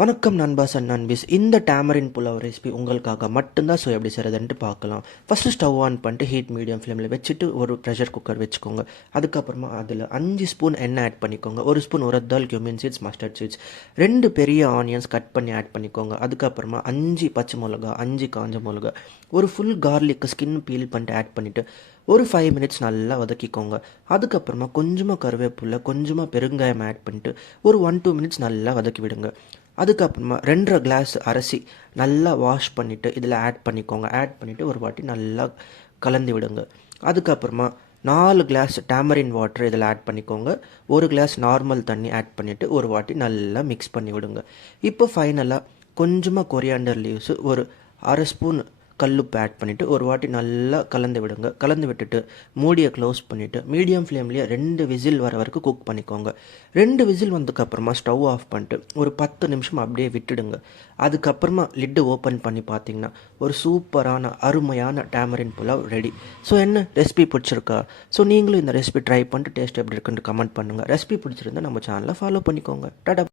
வணக்கம் நண்பாஸ் அண்ட் நண்பீஸ். இந்த tamarin pulao recipe உங்களுக்காக மட்டும்தான். ஸோ எப்படி செய்கிறதுன்ட்டு பார்க்கலாம். ஃபஸ்ட்டு ஸ்டவ் ஆன் பண்ணிட்டு ஹீட் மீடியம் ஃப்ளேமில் வச்சுட்டு ஒரு ப்ரெஷர் குக்கர் வச்சுக்கோங்க. அதுக்கப்புறமா அதில் 5 ஸ்பூன் எண்ணெய் ஆட் பண்ணிக்கோங்க. 1 ஸ்பூன் உரத்தால், கியூமின் சீட்ஸ், மஸ்டர்ட் சீட்ஸ், 2 பெரிய ஆனியன்ஸ் கட் பண்ணி ஆட் பண்ணிக்கோங்க. அதுக்கப்புறமா 5 பச்சை மிளகா, 5 காஞ்ச மிளகா, ஒரு ஃபுல் கார்லிக்கு ஸ்கின் பீல் பண்ணிட்டு ஆட் பண்ணிவிட்டு ஒரு 5 மினிட்ஸ் நல்லா வதக்கிக்கோங்க. அதுக்கப்புறமா கொஞ்சமாக கருவேப்பிலை, கொஞ்சமாக பெருங்காயம் ஆட் பண்ணிட்டு ஒரு 1-2 மினிட்ஸ் நல்லா வதக்கி விடுங்க. அதுக்கப்புறமா 2.5 கிளாஸ் அரிசி நல்லா வாஷ் பண்ணிவிட்டு இதில் ஆட் பண்ணிக்கோங்க. ஆட் பண்ணிவிட்டு ஒரு வாட்டி நல்லா கலந்து விடுங்க. அதுக்கப்புறமா 4 கிளாஸ் டேமரின் வாட்டர் இதில் ஆட் பண்ணிக்கோங்க. 1 கிளாஸ் நார்மல் தண்ணி ஆட் பண்ணிவிட்டு ஒரு வாட்டி நல்லா மிக்ஸ் பண்ணி விடுங்க. இப்போ ஃபைனலாக கொஞ்சமாக கொரியாண்டர் லீவ்ஸு, ஒரு 1/2 ஸ்பூன் கல்லுப்பு ஆட் பண்ணிவிட்டு ஒரு வாட்டி நல்லா கலந்து விடுங்க. கலந்து விட்டுட்டு மூடியை க்ளோஸ் பண்ணிவிட்டு மீடியம் ஃப்ளேம்லேயே 2 விசில் வர வரைக்கும் குக் பண்ணிக்கோங்க. 2 விசில் வந்ததுக்கப்புறமா ஸ்டவ் ஆஃப் பண்ணிட்டு ஒரு 10 நிமிஷம் அப்படியே விட்டுடுங்க. அதுக்கப்புறமா லிட்டு ஓப்பன் பண்ணி பார்த்தீங்கன்னா ஒரு சூப்பரான அருமையான டேமரின் புலாவ் ரெடி. ஸோ என்ன ரெசிபி பிடிச்சிருக்கா? ஸோ நீங்களும் இந்த ரெசிபி ட்ரை பண்ணிட்டு டேஸ்ட் எப்படி இருக்குன்னு கமெண்ட் பண்ணுங்கள். ரெசிபி பிடிச்சிருந்தா நம்ம சேனலை ஃபாலோ பண்ணிக்கோங்க. டாடா.